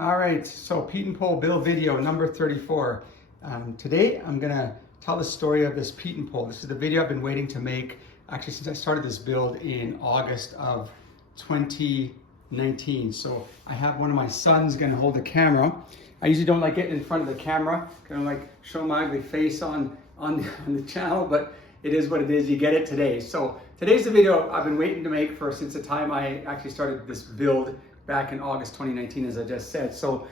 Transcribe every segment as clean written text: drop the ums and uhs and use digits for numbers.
All right, so Pietenpol build video number 34. Today I'm gonna tell the story of this Pietenpol. This is the video I've been waiting to make actually since I started this build in August of 2019. So I have one of my sons gonna hold the camera. I usually don't like getting in front of the camera, kind of like show my ugly face on the channel, but it is what it is. You get it today. So today's the video I've been waiting to make since the time I actually started this build back in August 2019, as I just said. So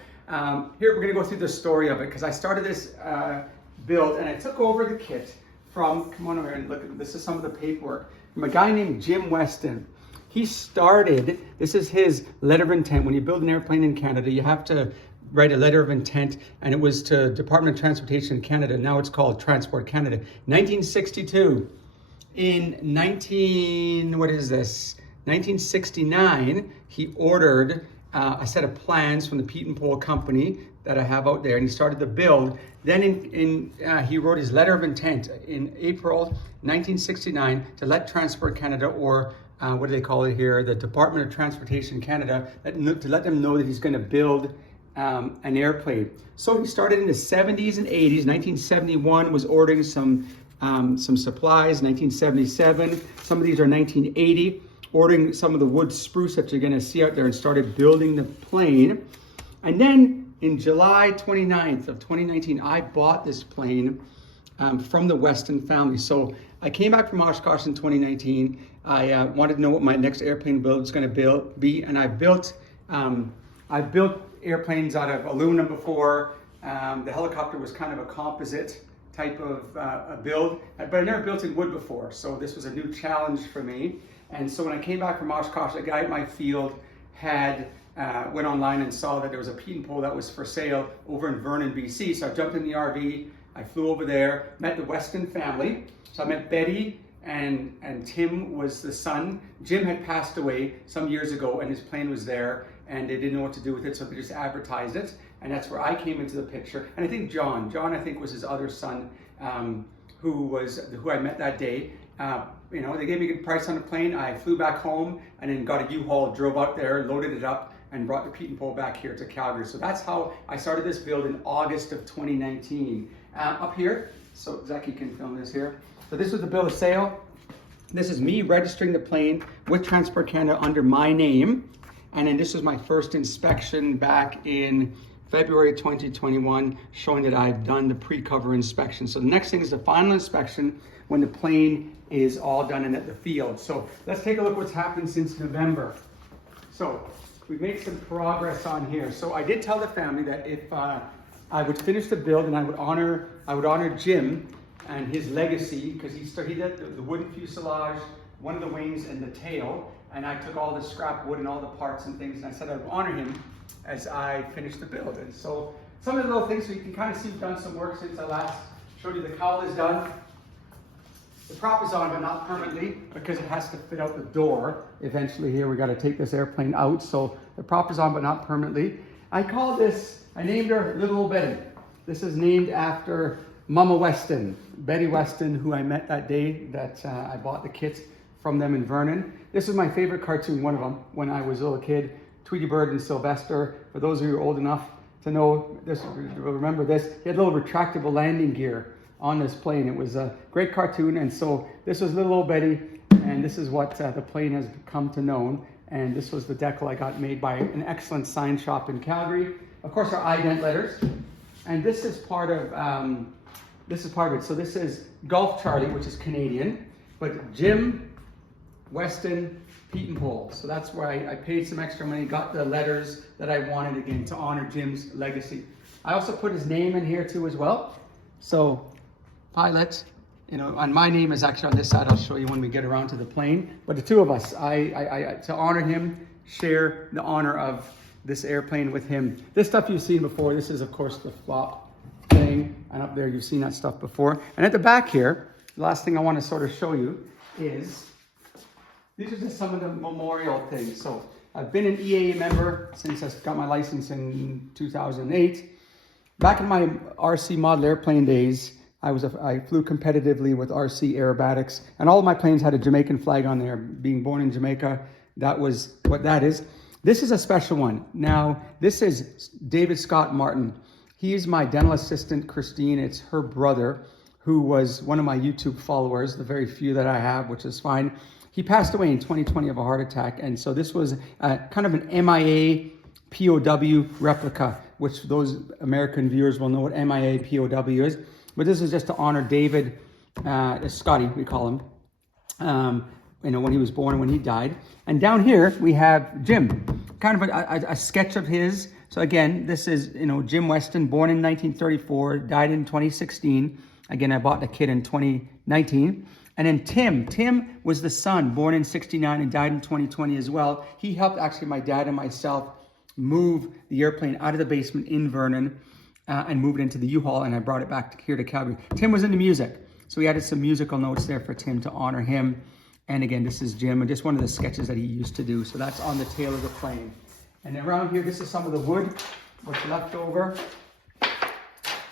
here we're gonna go through the story of it, because I started this build and I took over the kit from, come on over and look, this is some of the paperwork, from a guy named Jim Weston. He started, this is his letter of intent. When you build an airplane in Canada, you have to write a letter of intent, and it was to Department of Transportation Canada. Now it's called Transport Canada. 1962. In 1969, he ordered a set of plans from the Pietenpol company that I have out there, and he started the build. Then he wrote his letter of intent in April 1969 to let Transport Canada, or what do they call it here, the Department of Transportation Canada, to let them know that he's going to build an airplane. So he started in the 70s and 80s. 1971 was ordering some supplies. 1977, some of these are 1980, ordering some of the wood spruce that you're going to see out there, and started building the plane. And then in July 29th of 2019, I bought this plane from the Weston family. So I came back from Oshkosh in 2019. I wanted to know what my next airplane build was going to be, and I've built airplanes out of aluminum before. The helicopter was kind of a composite type of build, but I never built in wood before, so this was a new challenge for me. And so when I came back from Oshkosh, a guy at my field had went online and saw that there was a Pietenpol that was for sale over in Vernon, BC. So I jumped in the RV, I flew over there, met the Weston family. So I met Betty, and Tim was the son. Jim had passed away some years ago, and his plane was there, and they didn't know what to do with it, so they just advertised it. And that's where I came into the picture. And I think John I think was his other son, who I met that day. You know, they gave me a good price on the plane. I flew back home and then got a U-Haul, drove out there, loaded it up, and brought the Pietenpol back here to Calgary. So that's how I started this build in August of 2019. Up here, so Zaki can film this here. So this was the bill of sale. This is me registering the plane with Transport Canada under my name. And then this was my first inspection back in February 2021, showing that I've done the pre-cover inspection. So the next thing is the final inspection when the plane is all done and at the field. So let's take a look what's happened since November. So we've made some progress on here. So I did tell the family that if I would finish the build, and I would honor Jim and his legacy, because he did the wooden fuselage, one of the wings, and the tail. And I took all the scrap wood and all the parts and things, and I said I would honor him as I finished the build. And so some of the little things, so you can kind of see we've done some work since I last showed you. The cowl is done. The prop is on, but not permanently, because it has to fit out the door. Eventually here, we got to take this airplane out. So the prop is on, but not permanently. I named her Little Old Betty. This is named after Mama Weston, Betty Weston, who I met that day that I bought the kit from them in Vernon. This is my favorite cartoon, one of them, when I was a little kid. Tweety Bird and Sylvester. For those of you who are old enough to know this, remember this, he had a little retractable landing gear on this plane. It was a great cartoon, and so this was Little Old Betty, and this is what the plane has come to know. And this was the decal I got made by an excellent sign shop in Calgary. Of course, our ident letters, and this is part of it. So this is Golf Charlie, which is Canadian, but Jim Weston Pietenpol. So that's where I paid some extra money, got the letters that I wanted, again, to honor Jim's legacy. I also put his name in here too as well. So pilot, you know, and my name is actually on this side. I'll show you when we get around to the plane. But the two of us, I to honor him, share the honor of this airplane with him. This stuff you've seen before. This is, of course, the flop thing. And up there, you've seen that stuff before. And at the back here, the last thing I want to sort of show you is, these are just some of the memorial things. So I've been an EAA member since I got my license in 2008. Back in my RC model airplane days, I flew competitively with RC aerobatics, and all of my planes had a Jamaican flag on there. Being born in Jamaica, that was what that is. This is a special one. Now, this is David Scott Martin. He is my dental assistant, Christine. It's her brother, who was one of my YouTube followers, the very few that I have, which is fine. He passed away in 2020 of a heart attack. And so this was kind of an MIA POW replica, which those American viewers will know what MIA POW is. But this is just to honor David, Scotty, we call him, when he was born and when he died. And down here we have Jim, kind of a sketch of his. So again, this is, Jim Weston, born in 1934, died in 2016. Again, I bought the kid in 2019. And then Tim was the son, born in 69 and died in 2020 as well. He helped actually my dad and myself move the airplane out of the basement in Vernon and move it into the U-Haul, and I brought it back here to Calgary. Tim was into music, so we added some musical notes there for Tim to honor him. And again, this is Jim, and just one of the sketches that he used to do. So that's on the tail of the plane. And around here, this is some of the wood, what's left over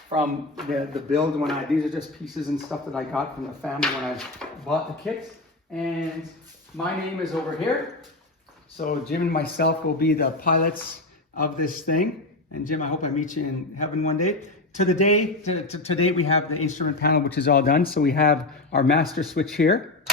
from the build these are just pieces and stuff that I got from the family when I bought the kit. And my name is over here. So Jim and myself will be the pilots of this thing. And Jim, I hope I meet you in heaven one day. Today we have the instrument panel, which is all done. So we have our master switch here,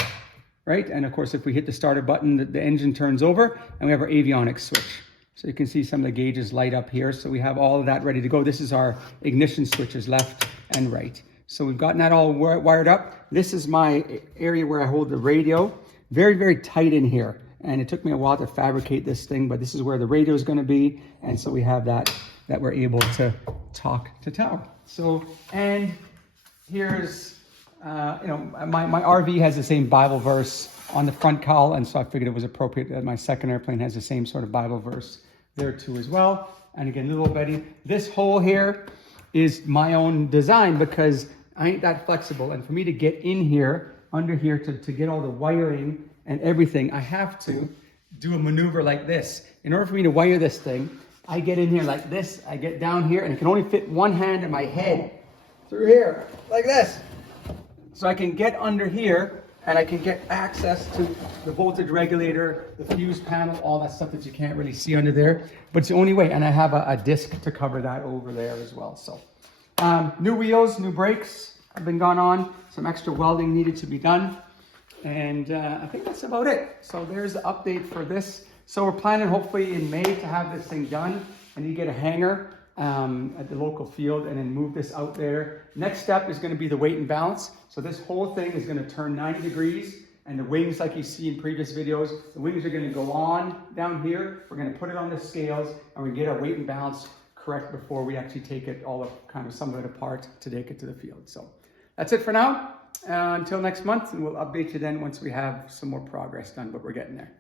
right? And of course, if we hit the starter button, the engine turns over, and we have our avionics switch. So you can see some of the gauges light up here. So we have all of that ready to go. This is our ignition switches, left and right. So we've gotten that all wired up. This is my area where I hold the radio. Very, very tight in here. And it took me a while to fabricate this thing, but this is where the radio is going to be. And so we have that we're able to talk to tower. So, and here's, my RV has the same Bible verse on the front cowl, and so I figured it was appropriate that my second airplane has the same sort of Bible verse there too as well. And again, little Betty, this hole here is my own design because I ain't that flexible. And for me to get in here, under here, to get all the wiring and everything, I have to do a maneuver like this. In order for me to wire this thing, I get in here like this, I get down here, and it can only fit one hand in my head through here, like this. So I can get under here, and I can get access to the voltage regulator, the fuse panel, all that stuff that you can't really see under there. But it's the only way, and I have a disc to cover that over there as well. So new wheels, new brakes have been gone on, some extra welding needed to be done. And I think that's about it. So there's the update for this. So we're planning hopefully in May to have this thing done. I need to get a hanger at the local field and then move this out there. Next step is going to be the weight and balance. So this whole thing is going to turn 90 degrees, and the wings, like you see in previous videos, the wings are going to go on down here. We're going to put it on the scales, and we get our weight and balance correct before we actually take it all up, kind of some of it apart to take it to the field. So that's it for now. Until next month, and we'll update you then once we have some more progress done, but we're getting there.